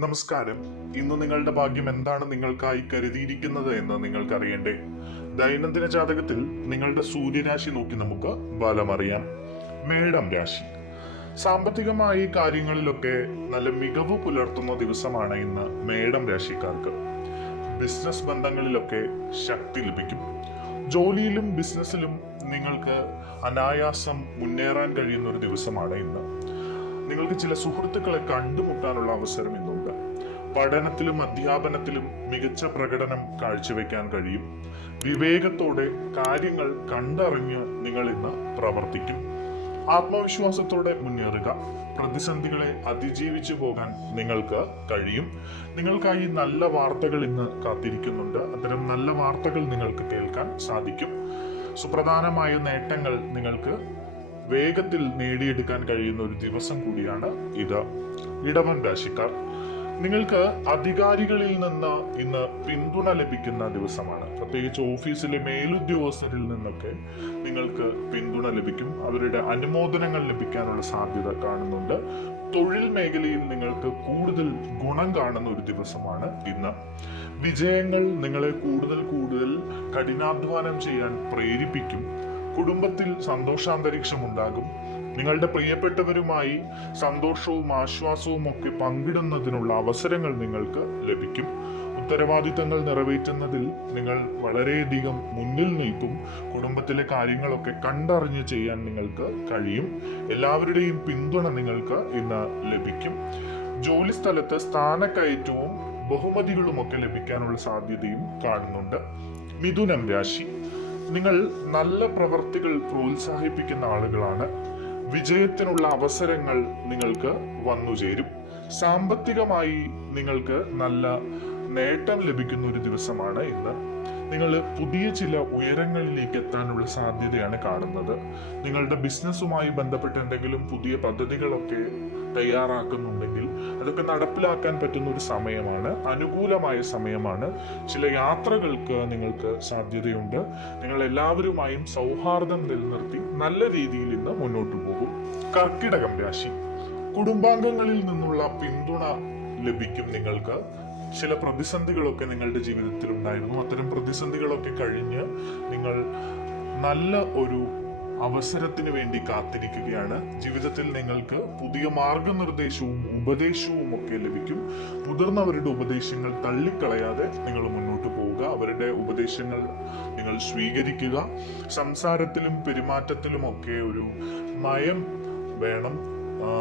നമസ്കാരം. ഇന്ന് നിങ്ങളുടെ ഭാഗ്യം എന്താണ് നിങ്ങൾക്കായി കരുതിയിരിക്കുന്നത് എന്ന് നിങ്ങൾക്കറിയണ്ടേ? ദൈനംദിന ജാതകത്തിൽ നിങ്ങളുടെ സൂര്യരാശി നോക്കി നമുക്ക് ഫലമറിയാം. മേടം രാശി. സാമ്പത്തികമായി കാര്യങ്ങളിലൊക്കെ നല്ല മികവ് പുലർത്തുന്ന ദിവസമാണ് ഇന്ന് മേടം രാശിക്കാർക്ക്. ബിസിനസ് ബന്ധങ്ങളിലൊക്കെ ശക്തി ലഭിക്കും. ജോലിയിലും ബിസിനസ്സിലും നിങ്ങൾക്ക് അനായാസം മുന്നേറാൻ കഴിയുന്ന ഒരു ദിവസമാണ് ഇന്ന്. നിങ്ങൾക്ക് ചില സുഹൃത്തുക്കളെ കണ്ടുമുട്ടാനുള്ള അവസരം ഇന്നുണ്ട്. പഠനത്തിലും അധ്യാപനത്തിലും മികച്ച പ്രകടനം കാഴ്ചവെക്കാൻ കഴിയും. വിവേകത്തോടെ കാര്യങ്ങൾ കണ്ടറിഞ്ഞ് നിങ്ങൾ ഇന്ന് പ്രവർത്തിക്കും. ആത്മവിശ്വാസത്തോടെ മുന്നേറുക. പ്രതിസന്ധികളെ അതിജീവിച്ചു പോകാൻ നിങ്ങൾക്ക് കഴിയും. നിങ്ങൾക്കായി നല്ല വാർത്തകൾ ഇന്ന് കാത്തിരിക്കുന്നുണ്ട്. അത്തരം നല്ല വാർത്തകൾ നിങ്ങൾക്ക് കേൾക്കാൻ സാധിക്കും. സുപ്രധാനമായ നേട്ടങ്ങൾ നിങ്ങൾക്ക് വേഗത്തിൽ നേടിയെടുക്കാൻ കഴിയുന്ന ഒരു ദിവസം കൂടിയാണ് ഇത്. ഇടവൻ രാശിക്കാർ, നിങ്ങൾക്ക് അധികാരികളിൽ നിന്ന് ഇന്ന് പിന്തുണ ലഭിക്കുന്ന ദിവസമാണ്. പ്രത്യേകിച്ച് ഓഫീസിലെ മേലുദ്യോഗസ്ഥരിൽ നിന്നൊക്കെ നിങ്ങൾക്ക് പിന്തുണ ലഭിക്കും. അവരുടെ അനുമോദനങ്ങൾ ലഭിക്കാനുള്ള സാധ്യത കാണുന്നുണ്ട്. തൊഴിൽ മേഖലയിൽ നിങ്ങൾക്ക് കൂടുതൽ ഗുണം കാണുന്ന ഒരു ദിവസമാണ് ഇന്ന്. വിജയങ്ങൾ നിങ്ങളെ കൂടുതൽ കഠിനാധ്വാനം ചെയ്യാൻ പ്രേരിപ്പിക്കും. കുടുംബത്തിൽ സന്തോഷാന്തരീക്ഷം ഉണ്ടാകും. നിങ്ങളുടെ പ്രിയപ്പെട്ടവരുമായി സന്തോഷവും ആശ്വാസവും ഒക്കെ പങ്കിടുന്നതിനുള്ള അവസരങ്ങൾ നിങ്ങൾക്ക് ലഭിക്കും. ഉത്തരവാദിത്തങ്ങൾ നിറവേറ്റുന്നതിൽ നിങ്ങൾ വളരെയധികം മുന്നിൽ നിൽക്കും. കുടുംബത്തിലെ കാര്യങ്ങളൊക്കെ കണ്ടറിഞ്ഞ് ചെയ്യാൻ നിങ്ങൾക്ക് കഴിയും. എല്ലാവരുടെയും പിന്തുണ നിങ്ങൾക്ക് ഇന്ന് ലഭിക്കും. ജോലി സ്ഥലത്ത് സ്ഥാനക്കയറ്റവും ബഹുമതികളുമൊക്കെ ലഭിക്കാനുള്ള സാധ്യതയും കാണുന്നുണ്ട്. മിഥുനം രാശി. നിങ്ങൾ നല്ല പ്രവർത്തികൾ പ്രോത്സാഹിപ്പിക്കുന്ന ആളുകളാണ്. വിജയത്തിനുള്ള അവസരങ്ങൾ നിങ്ങൾക്ക് വന്നുചേരും. സാമ്പത്തികമായി നിങ്ങൾക്ക് നല്ല നേട്ടം ലഭിക്കുന്ന ഒരു ദിവസമാണ് ഇന്ന്. നിങ്ങൾ പുതിയ ചില ഉയരങ്ങളിലേക്ക് എത്താനുള്ള സാധ്യതയാണ് കാണുന്നത്. നിങ്ങളുടെ ബിസിനസ്സുമായി ബന്ധപ്പെട്ട് എന്തെങ്കിലും പുതിയ പദ്ധതികളൊക്കെ തയ്യാറാക്കുന്നുണ്ടെങ്കിൽ അതൊക്കെ നടപ്പിലാക്കാൻ പറ്റുന്ന ഒരു സമയമാണ്. അനുകൂലമായ സമയമാണ്. ചില യാത്രകൾക്ക് നിങ്ങൾക്ക് സാധ്യതയുണ്ട്. നിങ്ങൾ എല്ലാവരുമായും സൗഹാർദ്ദം നിലനിർത്തി നല്ല രീതിയിൽ ഇന്ന് മുന്നോട്ട് പോകും. കർക്കിടകം രാശി. കുടുംബാംഗങ്ങളിൽ നിന്നുള്ള പിന്തുണ ലഭിക്കും നിങ്ങൾക്ക്. ചില പ്രതിസന്ധികളൊക്കെ നിങ്ങളുടെ ജീവിതത്തിൽ ഉണ്ടായിരുന്നു. അത്തരം പ്രതിസന്ധികളൊക്കെ കഴിഞ്ഞ് നിങ്ങൾ നല്ല ഒരു അവസരത്തിന് വേണ്ടി കാത്തിരിക്കുകയാണ്. ജീവിതത്തിൽ നിങ്ങൾക്ക് പുതിയ മാർഗനിർദ്ദേശവും ഉപദേശവും ഒക്കെ ലഭിക്കും. മുതിർന്നവരുടെ ഉപദേശങ്ങൾ തള്ളിക്കളയാതെ നിങ്ങൾ മുന്നോട്ട് പോവുക. അവരുടെ ഉപദേശങ്ങൾ നിങ്ങൾ സ്വീകരിക്കുക. സംസാരത്തിലും പെരുമാറ്റത്തിലും ഒക്കെ ഒരു നയം വേണം.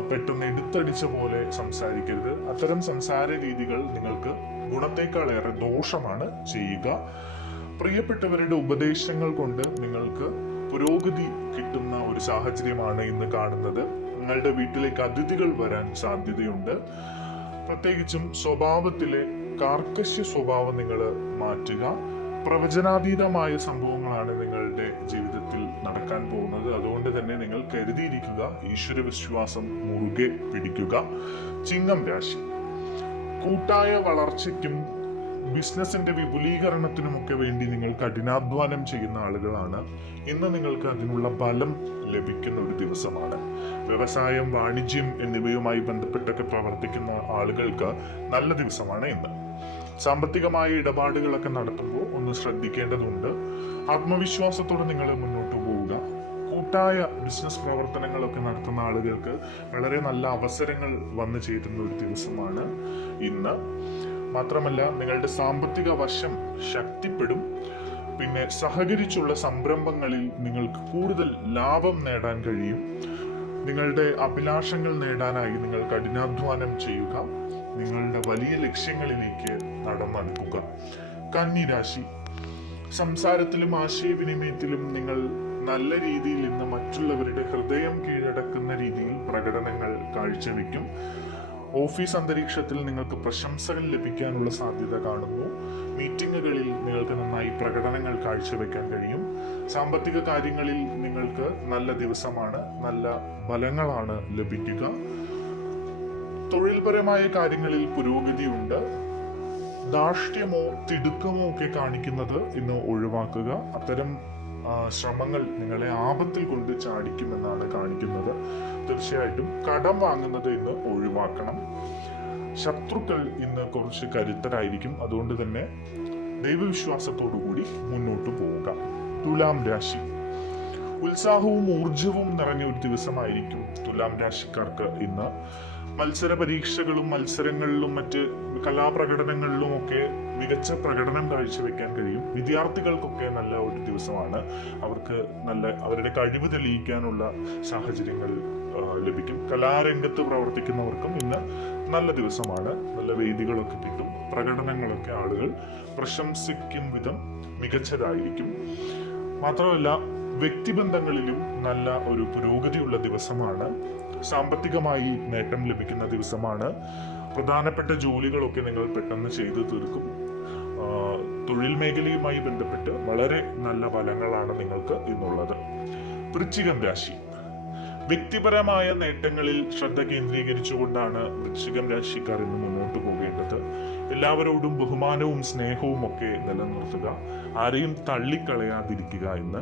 പെട്ടെന്ന് എടുത്തടിച്ച പോലെ സംസാരിക്കരുത്. അത്തരം സംസാര രീതികൾ നിങ്ങൾക്ക് ഗുണത്തേക്കാളേറെ ദോഷമാണ് ചെയ്യുക. പ്രിയപ്പെട്ടവരുടെ ഉപദേശങ്ങൾ കൊണ്ട് നിങ്ങൾക്ക് പുരോഗതി കിട്ടുന്ന ഒരു സാഹചര്യമാണ് ഇന്ന് കാണുന്നത്. നിങ്ങളുടെ വീട്ടിലേക്ക് അതിഥികൾ വരാൻ സാധ്യതയുണ്ട്. പ്രത്യേകിച്ചും സ്വഭാവത്തിലെ കാർക്കശ്യ സ്വഭാവം നിങ്ങൾ മാറ്റുക. പ്രവചനാതീതമായ സംഭവങ്ങളാണ് നിങ്ങളുടെ ജീവിതത്തിൽ നടക്കാൻ പോകുന്നത്. അതുകൊണ്ട് തന്നെ നിങ്ങൾ കരുതിയിരിക്കുക. ഈശ്വര വിശ്വാസം മുറുകെ പിടിക്കുക. ചിങ്ങം രാശി. കൂട്ടായ വളർച്ചയ്ക്കും ബിസിനസിന്റെ വിപുലീകരണത്തിനുമൊക്കെ വേണ്ടി നിങ്ങൾ കഠിനാധ്വാനം ചെയ്യുന്ന ആളുകളാണ്. ഇന്ന് നിങ്ങൾക്ക് അതിനുള്ള ബലം ലഭിക്കുന്ന ഒരു ദിവസമാണ്. വ്യവസായം, വാണിജ്യം എന്നിവയുമായി ബന്ധപ്പെട്ടൊക്കെ പ്രവർത്തിക്കുന്ന ആളുകൾക്ക് നല്ല ദിവസമാണ് ഇന്ന്. സാമ്പത്തികമായ ഇടപാടുകളൊക്കെ നടത്തുമ്പോൾ ഒന്ന് ശ്രദ്ധിക്കേണ്ടതുണ്ട്. ആത്മവിശ്വാസത്തോടെ നിങ്ങൾ മുന്നോട്ട് പോവുക. കൂട്ടായ ബിസിനസ് പ്രവർത്തനങ്ങളൊക്കെ നടത്തുന്ന ആളുകൾക്ക് വളരെ നല്ല അവസരങ്ങൾ വന്നു ചേരുന്ന ഒരു ദിവസമാണ് ഇന്ന്. മാത്രമല്ല, നിങ്ങളുടെ സാമ്പത്തിക വശം ശക്തിപ്പെടും. പിന്നെ സഹകരിച്ചുള്ള സംരംഭങ്ങളിൽ നിങ്ങൾക്ക് കൂടുതൽ ലാഭം നേടാൻ കഴിയും. നിങ്ങളുടെ അഭിലാഷങ്ങൾ നേടാനായി നിങ്ങൾ കഠിനാധ്വാനം ചെയ്യുക. നിങ്ങളുടെ വലിയ ലക്ഷ്യങ്ങളിലേക്ക് നടന്നെടുക്കുക. കന്നി രാശി. സംസാരത്തിലും ആശയവിനിമയത്തിലും നിങ്ങൾ നല്ല രീതിയിൽ ഇന്ന് മറ്റുള്ളവരുടെ ഹൃദയം കീഴടക്കുന്ന രീതിയിൽ പ്രകടനങ്ങൾ കാഴ്ചവെക്കും. ഓഫീസ് അന്തരീക്ഷത്തിൽ നിങ്ങൾക്ക് പ്രശംസകൾ ലഭിക്കാനുള്ള സാധ്യത കാണുന്നു. മീറ്റിങ്ങുകളിൽ നിങ്ങൾക്ക് നന്നായി പ്രകടനങ്ങൾ കാഴ്ചവെക്കാൻ കഴിയും. സാമ്പത്തിക കാര്യങ്ങളിൽ നിങ്ങൾക്ക് നല്ല ദിവസമാണ്. നല്ല ഫലങ്ങളാണ് ലഭിക്കുക. തൊഴിൽപരമായ കാര്യങ്ങളിൽ പുരോഗതിയുണ്ട്. ധാർഷ്ട്യമോ തിടുക്കമോ ഒക്കെ കാണിക്കുന്നത് ഇന്ന് ഒഴിവാക്കുക. അത്തരം ശ്രമങ്ങൾ നിങ്ങളെ ആപത്തിൽ കൊണ്ട് ചാടിക്കുമെന്നാണ് കാണിക്കുന്നത്. തീർച്ചയായിട്ടും കടം വാങ്ങുന്നത് ഇന്ന് ഒഴിവാക്കണം. ശത്രുക്കൾ ഇന്ന് കുറച്ച് കരുത്തരായിരിക്കും. അതുകൊണ്ട് തന്നെ ദൈവവിശ്വാസത്തോടു കൂടി മുന്നോട്ട് പോവുക. തുലാം രാശി, ഉത്സാഹവും ഊർജവും നിറഞ്ഞ ഒരു ദിവസമായിരിക്കും തുലാം രാശിക്കാർക്ക് ഇന്ന്. മത്സര പരീക്ഷകളും മത്സരങ്ങളിലും മറ്റ് കലാപ്രകടനങ്ങളിലും ഒക്കെ മികച്ച പ്രകടനം കാഴ്ചവെക്കാൻ കഴിയും. വിദ്യാർത്ഥികൾക്കൊക്കെ നല്ല ഒരു ദിവസമാണ്. അവർക്ക് അവരുടെ കഴിവ് തെളിയിക്കാനുള്ള സാഹചര്യങ്ങൾ ലഭിക്കും. കലാരംഗത്ത് പ്രവർത്തിക്കുന്നവർക്കും ഇന്ന് നല്ല ദിവസമാണ്. നല്ല വേദികളൊക്കെ കിട്ടും. പ്രകടനങ്ങളൊക്കെ ആളുകൾ പ്രശംസിക്കും വിധം മികച്ചതായിരിക്കും. മാത്രമല്ല, വ്യക്തിബന്ധങ്ങളിലും നല്ല ഒരു പുരോഗതിയുള്ള ദിവസമാണ്. സാമ്പത്തികമായി നേട്ടം ലഭിക്കുന്ന ദിവസമാണ്. പ്രധാനപ്പെട്ട ജോലികളൊക്കെ നിങ്ങൾ പെട്ടെന്ന് ചെയ്തു തീർക്കും. തൊഴിൽ മേഖലയുമായി ബന്ധപ്പെട്ട് വളരെ നല്ല ഫലങ്ങളാണ് നിങ്ങൾക്ക് ഇന്നുള്ളത്. വൃശ്ചികം രാശി, വ്യക്തിപരമായ നേട്ടങ്ങളിൽ ശ്രദ്ധ കേന്ദ്രീകരിച്ചുകൊണ്ടാണ് വൃശ്ചികം രാശിക്കാർ ഇന്ന് മുന്നോട്ട് പോകേണ്ടത്. എല്ലാവരോടും ബഹുമാനവും സ്നേഹവും ഒക്കെ നിലനിർത്തുക. ആരെയും തള്ളിക്കളയാതിരിക്കുക. ഇന്ന്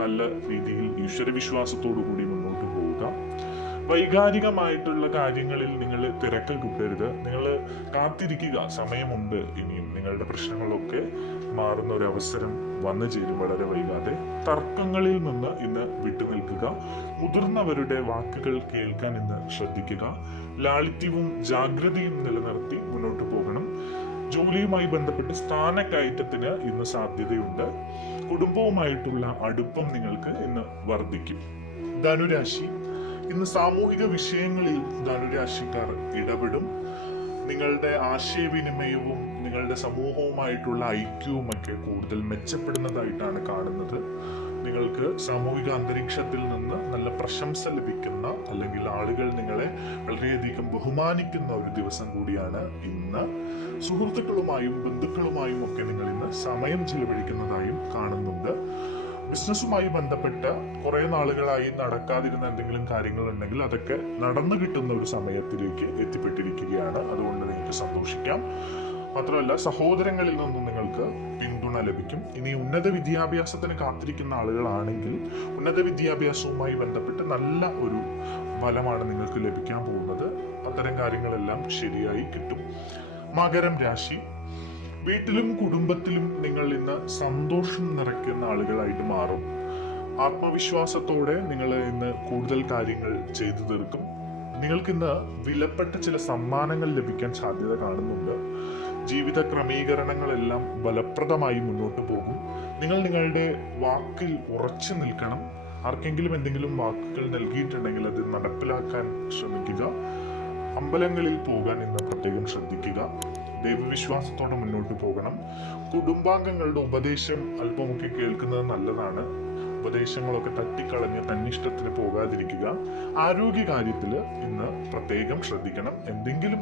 നല്ല രീതിയിൽ ഈശ്വരവിശ്വാസത്തോടു കൂടി മുന്നോട്ട് പോവുക. വൈകാരികമായിട്ടുള്ള കാര്യങ്ങളിൽ നിങ്ങൾ തിരക്ക് കൂട്ടരുത്. നിങ്ങൾ കാത്തിരിക്കുക. സമയമുണ്ട്. ഇനിയും നിങ്ങളുടെ പ്രശ്നങ്ങളൊക്കെ മാറുന്ന ഒരു അവസരം വന്നു ചേരും വളരെ വൈകാതെ. തർക്കങ്ങളിൽ നിന്ന് ഇന്ന് വിട്ടുനിൽക്കുക. മുതിർന്നവരുടെ വാക്കുകൾ കേൾക്കാൻ ഇന്ന് ശ്രദ്ധിക്കുക. ലാളിത്യവും ജാഗ്രതയും നിലനിർത്തി മുന്നോട്ട് പോകണം. ജോലിയുമായി ബന്ധപ്പെട്ട് സ്ഥാനക്കയറ്റത്തിന് ഇന്ന് സാധ്യതയുണ്ട്. കുടുംബവുമായിട്ടുള്ള അടുപ്പം നിങ്ങൾക്ക് ഇന്ന് വർദ്ധിക്കും. ധനുരാശി, ഇന്ന് സാമൂഹിക വിഷയങ്ങളിൽ ധനുരാശിക്കാർ ഇടപെടും. നിങ്ങളുടെ ആശയവിനിമയവും നിങ്ങളുടെ സമൂഹവുമായിട്ടുള്ള ഐക്യവും ഒക്കെ കൂടുതൽ മെച്ചപ്പെടുന്നതായിട്ടാണ് കാണുന്നത്. നിങ്ങൾക്ക് സാമൂഹിക അന്തരീക്ഷത്തിൽ നിന്ന് നല്ല പ്രശംസ ലഭിക്കുന്ന, അല്ലെങ്കിൽ ആളുകൾ നിങ്ങളെ വളരെയധികം ബഹുമാനിക്കുന്ന ഒരു ദിവസം കൂടിയാണ് ഇന്ന്. സുഹൃത്തുക്കളുമായും ബന്ധുക്കളുമായും ഒക്കെ നിങ്ങൾ ഇന്ന് സമയം ചിലവഴിക്കുന്നതായും കാണുന്നുണ്ട്. ബിസിനസ്സുമായി ബന്ധപ്പെട്ട കുറെ നാളുകളായി നടക്കാതിരുന്ന എന്തെങ്കിലും കാര്യങ്ങൾ ഉണ്ടെങ്കിൽ അതൊക്കെ നടന്നു കിട്ടുന്ന ഒരു സമയത്തിലേക്ക് എത്തിപ്പെട്ടിരിക്കുകയാണ്. അതുകൊണ്ട് നിങ്ങൾക്ക് സന്തോഷിക്കാം. മാത്രമല്ല, സഹോദരങ്ങളിൽ നിന്നും നിങ്ങൾക്ക് പിന്തുണ ലഭിക്കും. ഇനി ഉന്നത വിദ്യാഭ്യാസത്തിന് കാത്തിരിക്കുന്ന ആളുകളാണെങ്കിൽ ഉന്നത വിദ്യാഭ്യാസവുമായി ബന്ധപ്പെട്ട് നല്ല ഒരു ഫലമാണ് നിങ്ങൾക്ക് ലഭിക്കാൻ പോകുന്നത്. അത്തരം കാര്യങ്ങളെല്ലാം ശരിയായി കിട്ടും. മകരം രാശി, വീട്ടിലും കുടുംബത്തിലും നിങ്ങൾ ഇന്ന് സന്തോഷം നിറയ്ക്കുന്ന ആളുകളായിട്ട് മാറും. ആത്മവിശ്വാസത്തോടെ നിങ്ങൾ ഇന്ന് കൂടുതൽ കാര്യങ്ങൾ ചെയ്തു തീർക്കും. നിങ്ങൾക്കിന്ന് വിലപ്പെട്ട ചില സമ്മാനങ്ങൾ ലഭിക്കാൻ സാധ്യത കാണുന്നുണ്ട്. ജീവിത ക്രമീകരണങ്ങളെല്ലാം ഫലപ്രദമായി മുന്നോട്ട് പോകും. നിങ്ങൾ നിങ്ങളുടെ വാക്കിൽ ഉറച്ചു നിൽക്കണം. ആർക്കെങ്കിലും എന്തെങ്കിലും വാക്കുകൾ നൽകിയിട്ടുണ്ടെങ്കിൽ അത് നടപ്പിലാക്കാൻ ശ്രമിക്കുക. അമ്പലങ്ങളിൽ പോകാൻ ഇന്ന് പ്രത്യേകം ശ്രദ്ധിക്കുക. ദൈവവിശ്വാസത്തോടെ മുന്നോട്ട് പോകണം. കുടുംബാംഗങ്ങളുടെ ഉപദേശം അല്പമൊക്കെ കേൾക്കുന്നത് നല്ലതാണ്. ഉപദേശങ്ങളൊക്കെ തട്ടിക്കളഞ്ഞ് തന്നിഷ്ടത്തിന് പോകാതിരിക്കുക. ആരോഗ്യകാര്യത്തിൽ ഇന്ന് പ്രത്യേകം ശ്രദ്ധിക്കണം. എന്തെങ്കിലും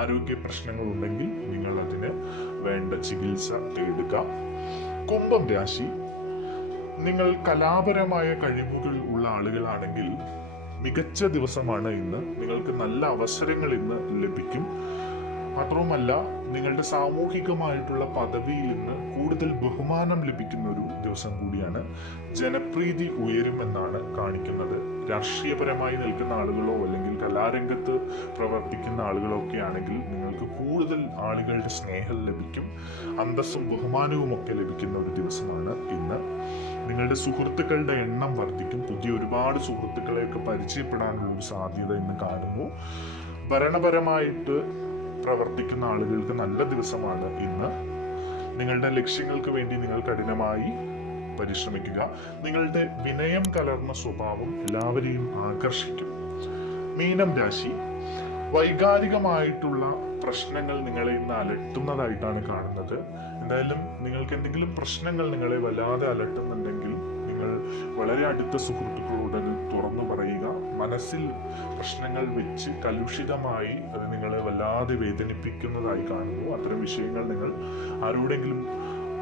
ആരോഗ്യ പ്രശ്നങ്ങൾ ഉണ്ടെങ്കിൽ നിങ്ങൾ അതിന് വേണ്ട ചികിത്സ തേടുക. കുംഭം രാശി, നിങ്ങൾ കലാപരമായ കഴിവുകൾ ഉള്ള ആളുകളാണെങ്കിൽ മികച്ച ദിവസമാണ് ഇന്ന്. നിങ്ങൾക്ക് നല്ല അവസരങ്ങൾ ഇന്ന് ലഭിക്കും. മാത്രവുമല്ല, നിങ്ങളുടെ സാമൂഹികമായിട്ടുള്ള പദവിയിൽ നിന്ന് കൂടുതൽ ബഹുമാനം ലഭിക്കുന്ന ഒരു ദിവസം കൂടിയാണ്. ജനപ്രീതി ഉയരുമെന്നാണ് കാണിക്കുന്നത്. രാഷ്ട്രീയപരമായി നിൽക്കുന്ന ആളുകളോ അല്ലെങ്കിൽ കലാരംഗത്ത് പ്രവർത്തിക്കുന്ന ആളുകളോ ഒക്കെ ആണെങ്കിൽ നിങ്ങൾക്ക് കൂടുതൽ ആളുകളുടെ സ്നേഹം ലഭിക്കും. അന്തസ്സും ബഹുമാനവും ഒക്കെ ലഭിക്കുന്ന ഒരു ദിവസമാണ് ഇന്ന്. നിങ്ങളുടെ സുഹൃത്തുക്കളുടെ എണ്ണം വർദ്ധിക്കും. പുതിയ ഒരുപാട് സുഹൃത്തുക്കളെയൊക്കെ പരിചയപ്പെടാനുള്ള ഒരു സാധ്യത ഇന്ന് കാണുന്നു. ഭരണപരമായിട്ട് പ്രവർത്തിക്കുന്ന ആളുകൾക്ക് നല്ല ദിവസമാണ് ഇന്ന്. നിങ്ങളുടെ ലക്ഷ്യങ്ങൾക്ക് വേണ്ടി നിങ്ങൾ കഠിനമായി പരിശ്രമിക്കുക. നിങ്ങളുടെ വിനയം കലർന്ന സ്വഭാവം എല്ലാവരെയും ആകർഷിക്കും. മീനം രാശി, വൈകാരികമായിട്ടുള്ള പ്രശ്നങ്ങൾ നിങ്ങളെ ഇന്ന് അലട്ടുന്നതായിട്ടാണ് കാണുന്നത്. എന്തായാലും നിങ്ങൾക്ക് എന്തെങ്കിലും പ്രശ്നങ്ങൾ നിങ്ങളെ വല്ലാതെ അലട്ടുന്നുണ്ടെങ്കിൽ നിങ്ങൾ വളരെ അടുത്ത സുഹൃത്തുക്കളോട് തുറന്നു പറയുക. മനസ്സിൽ പ്രശ്നങ്ങൾ വെച്ച് കലുഷിതമായി അത് നിങ്ങളെ വല്ലാതെ വേദനിപ്പിക്കുന്നതായി കാണുന്നു. അത്തരം വിഷയങ്ങൾ നിങ്ങൾ ആരോടെങ്കിലും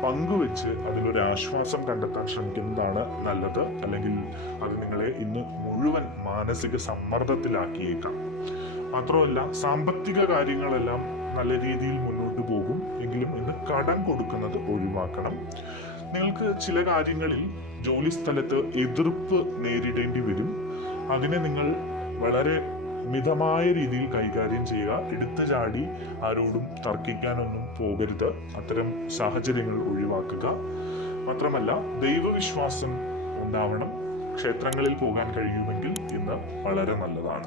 പങ്കുവെച്ച് അതിലൊരു ആശ്വാസം കണ്ടെത്താൻ ശ്രമിക്കുന്നതാണ് നല്ലത്. അല്ലെങ്കിൽ അത് നിങ്ങളെ ഇന്ന് മുഴുവൻ മാനസിക സമ്മർദ്ദത്തിലാക്കിയേക്കാം. മാത്രമല്ല, സാമ്പത്തിക കാര്യങ്ങളെല്ലാം നല്ല രീതിയിൽ മുന്നോട്ട് പോകും. എങ്കിലും ഇന്ന് കടം കൊടുക്കുന്നത് ഒഴിവാക്കണം. നിങ്ങൾക്ക് ചില കാര്യങ്ങളിൽ ജോലി സ്ഥലത്ത് എതിർപ്പ് നേരിടേണ്ടി വരും. അതിനെ നിങ്ങൾ വളരെ മിതമായ രീതിയിൽ കൈകാര്യം ചെയ്യുക. എടുത്തു ചാടി ആരോടും തർക്കിക്കാനൊന്നും പോകരുത്. അത്തരം സാഹചര്യങ്ങൾ ഒഴിവാക്കുക. മാത്രമല്ല, ദൈവവിശ്വാസം ഉണ്ടാവണം. ക്ഷേത്രങ്ങളിൽ പോകാൻ കഴിയുമെങ്കിൽ ഇന്ന് വളരെ നല്ലതാണ്.